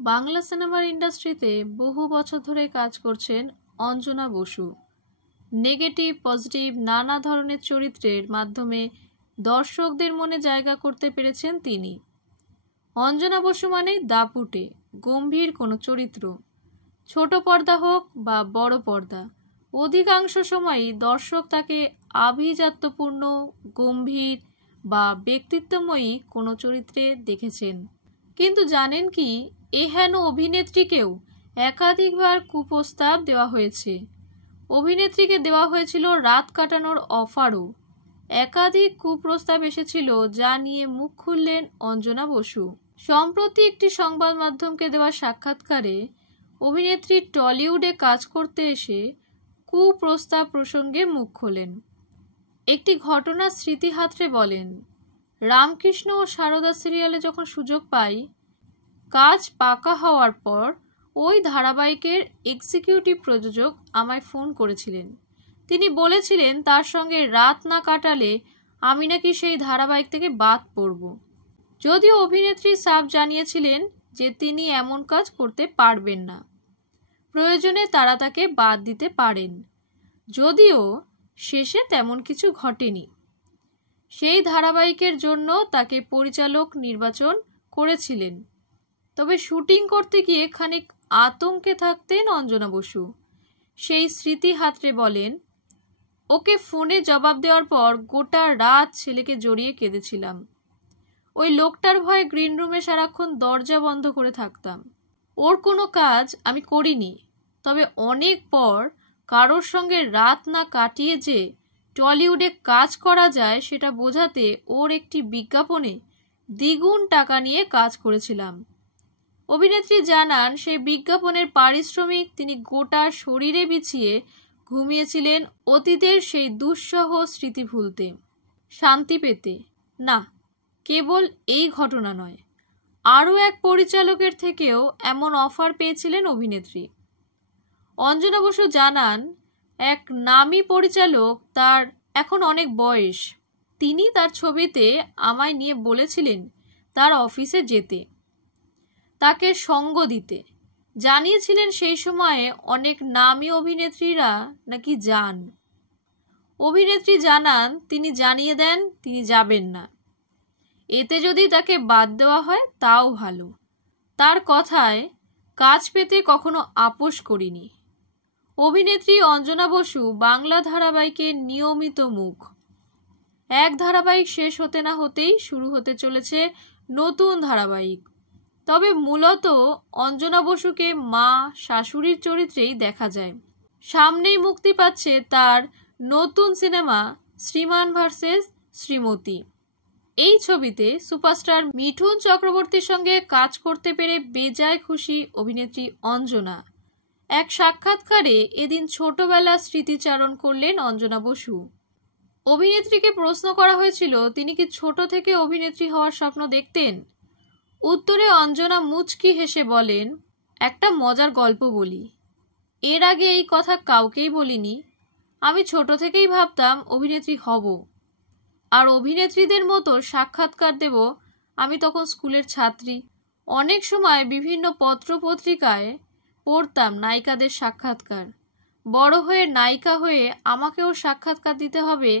বাংলা সিনেমার ইন্ডাস্ট্রিতে বহু বছর ধরে কাজ করছেন অঞ্জনা বসু। নেগেটিভ পজিটিভ নানা ধরনের চরিত্রের মাধ্যমে দর্শকদের মনে জায়গা করতে পেরেছেন তিনি। অঞ্জনা বসু মানে দাপুটে গম্ভীর কোনো চরিত্র, ছোট পর্দা হোক বা বড় পর্দা, অধিকাংশ সময়ই দর্শক তাকে আভিজাত্যপূর্ণ, গম্ভীর বা ব্যক্তিত্বময়ী কোনো চরিত্রে দেখেছেন। কিন্তু জানেন কি, এহেন অভিনেত্রীকেও একাধিকবার কুপ্রস্তাব দেওয়া হয়েছে। অভিনেত্রীকে দেওয়া হয়েছিল রাত কাটানোর অফারও। একাধিক কুপ্রস্তাব এসেছিল, যা নিয়ে মুখ খুললেন অঞ্জনা বসু। সম্প্রতি একটি সংবাদ মাধ্যমকে দেওয়া সাক্ষাৎকারে অভিনেত্রী টলিউডে কাজ করতে এসে কুপ্রস্তাব প্রসঙ্গে মুখ খোলেন। একটি ঘটনার স্মৃতি হাতড়ে বলেন, রামকৃষ্ণ ও সারদা সিরিয়ালে যখন সুযোগ পাই, কাজ পাকা হওয়ার পর ওই ধারাবাহিকের এক্সিকিউটিভ প্রযোজক আমায় ফোন করেছিলেন। তিনি বলেছিলেন তার সঙ্গে রাত না কাটালে আমি নাকি সেই ধারাবাহিক থেকে বাদ পড়ব। যদিও অভিনেত্রী সাফ জানিয়েছিলেন যে তিনি এমন কাজ করতে পারবেন না, প্রয়োজনে তারা তাকে বাদ দিতে পারেন। যদিও শেষে তেমন কিছু ঘটেনি। সেই ধারাবাহিকের জন্য তাকে পরিচালক নির্বাচন করেছিলেন। তবে শুটিং করতে গিয়ে খানিক আতঙ্কে থাকতেন অঞ্জনা বসু। সেই স্মৃতি হাতড়ে বলেন, ওকে ফোনে জবাব দেওয়ার পর গোটা রাত ছেলেকে জড়িয়ে কেঁদেছিলাম। ওই লোকটার ভয়ে গ্রিন রুমে সারাক্ষণ দরজা বন্ধ করে থাকতাম। ওর কোনো কাজ আমি করিনি, তবে অনেক পর কারোর সঙ্গে রাত না কাটিয়ে যে টলিউডে কাজ করা যায় সেটা বোঝাতে ওর একটি বিজ্ঞাপনে দ্বিগুণ টাকা নিয়ে কাজ করেছিলাম। অভিনেত্রী জানান, সেই বিজ্ঞাপনের পারিশ্রমিক তিনি গোটা শরীরে বিছিয়ে ঘুমিয়েছিলেন অতীতের সেই দুঃসহ স্মৃতি ভুলতে, শান্তি পেতে। না, কেবল এই ঘটনা নয়, আরও এক পরিচালকের থেকেও এমন অফার পেয়েছিলেন অভিনেত্রী। অঞ্জনা বসু জানান, এক নামী পরিচালক, তার এখন অনেক বয়স, তিনি তার ছবিতে আমায় নিয়ে বলেছিলেন তার অফিসে যেতে, তাকে সঙ্গ দিতে। জানিয়েছিলেন সেই সময়ে অনেক নামী অভিনেত্রীরা নাকি যান। অভিনেত্রী জানান, তিনি জানিয়ে দেন তিনি যাবেন না। এতে যদি তাকে বাদ দেওয়া হয় তাও ভালো। তার কথায় কাজ পেতে কখনো আপোষ করিনি। অভিনেত্রী অঞ্জনা বসু বাংলা ধারাবাহিকের নিয়মিত মুখ। এক ধারাবাহিক শেষ হতে না হতেই শুরু হতে চলেছে নতুন ধারাবাহিক। তবে মূলত অঞ্জনা বসুকে মা, শাশুড়ির চরিত্রেই দেখা যায়। সামনেই মুক্তি পাচ্ছে তার নতুন সিনেমা শ্রীমান ভার্সেস শ্রীমতী। এই ছবিতে সুপারস্টার মিঠুন চক্রবর্তীর সঙ্গে কাজ করতে পেরে বেজায় খুশি অভিনেত্রী অঞ্জনা। এক সাক্ষাৎকারে এদিন ছোটবেলার স্মৃতিচারণ করলেন অঞ্জনা বসু। অভিনেত্রীকে প্রশ্ন করা হয়েছিল তিনি কি ছোট থেকে অভিনেত্রী হওয়ার স্বপ্ন দেখতেন। উত্তরে অঞ্জনা মুচকি হেসে বলেন, একটা মজার গল্প বলি। এর আগে এই কথা কাউকেই বলিনি। আমি ছোট থেকেই ভাবতাম অভিনেত্রী হব, আর অভিনেত্রীদের মতো সাক্ষাৎকার দেব। আমি তখন স্কুলের ছাত্রী। অনেক সময় বিভিন্ন পত্রপত্রিকায় পড়তাম নায়িকাদের সাক্ষাৎকার। বড় হয়ে নায়িকা হয়ে আমাকেও সাক্ষাৎকার দিতে হবে,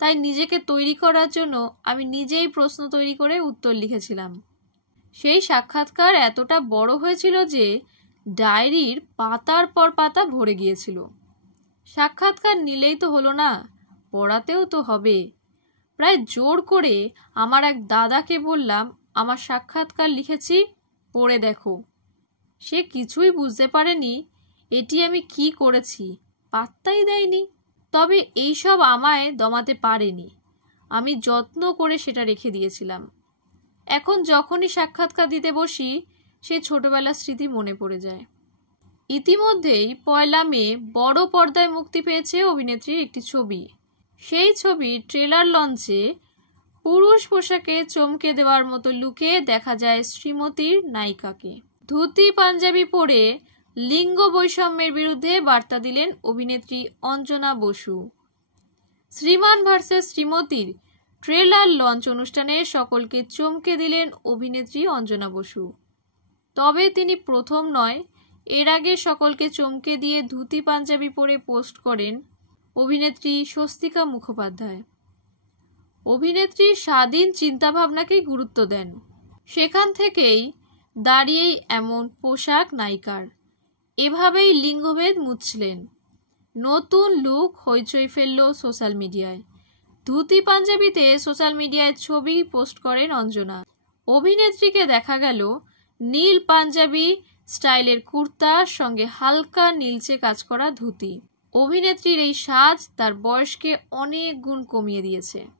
তাই নিজেকে তৈরি করার জন্য আমি নিজেই প্রশ্ন তৈরি করে উত্তর লিখেছিলাম। সেই সাক্ষাৎকার এতটা বড় হয়েছিল যে ডায়েরির পাতার পর পাতা ভরে গিয়েছিল। সাক্ষাৎকার নিলেই তো হলো না, পড়াতেও তো হবে। প্রায় জোর করে আমার এক দাদাকে বললাম, আমার সাক্ষাৎকার লিখেছি, পড়ে দেখো। সে কিছুই বুঝতে পারেনি এটি আমি কি করেছি, পাত্তাই দেয়নি। তবে এইসব আমায় দমাতে পারেনি। আমি যত্ন করে সেটা রেখে দিয়েছিলাম। এখন যখনই সাক্ষাৎকার দিতে বসি, সে ছোটবেলার স্মৃতি মনে পড়ে যায়। ইতিমধ্যেই 1 মে বড় পর্দায় মুক্তি পেয়েছে অভিনেত্রীর একটি ছবি। সেই ছবির ট্রেলার লঞ্চে পুরুষ পোশাকে চমকে দেওয়ার মতো লুকে দেখা যায় শ্রীমতীর নায়িকাকে। ধুতি পাঞ্জাবি পরে লিঙ্গ বৈষম্যের বিরুদ্ধে বার্তা দিলেন অভিনেত্রী অঞ্জনা বসু। শ্রীমান ভার্সেস শ্রীমতীর ট্রেলার লঞ্চ অনুষ্ঠানে সকলকে চমকে দিলেন অভিনেত্রী অঞ্জনা বসু। তবে তিনি প্রথম নয়। এর আগে সকলকে চমকে দিয়ে ধুতি পাঞ্জাবি পরে পোস্ট করেন অভিনেত্রী স্বস্তিকা মুখোপাধ্যায়। অভিনেত্রী স্বাধীন চিন্তাভাবনাকেই গুরুত্ব দেন। সেখান থেকেই দাঁড়িয়েই এমন পোশাক নায়িকার। এভাবেই লিঙ্গভেদ মুছলেন। নতুন লুক হইচই ফেলল সোশ্যাল মিডিয়ায়। ধুতি পাঞ্জাবিতে সোশ্যাল মিডিয়ায় ছবি পোস্ট করেন অঞ্জনা। অভিনেত্রীকে দেখা গেল নীল পাঞ্জাবি স্টাইলের কুর্তার সঙ্গে হালকা নীলচে কাজ করা ধুতি। অভিনেত্রীর এই সাজ তার বয়সকে অনেক গুণ কমিয়ে দিয়েছে।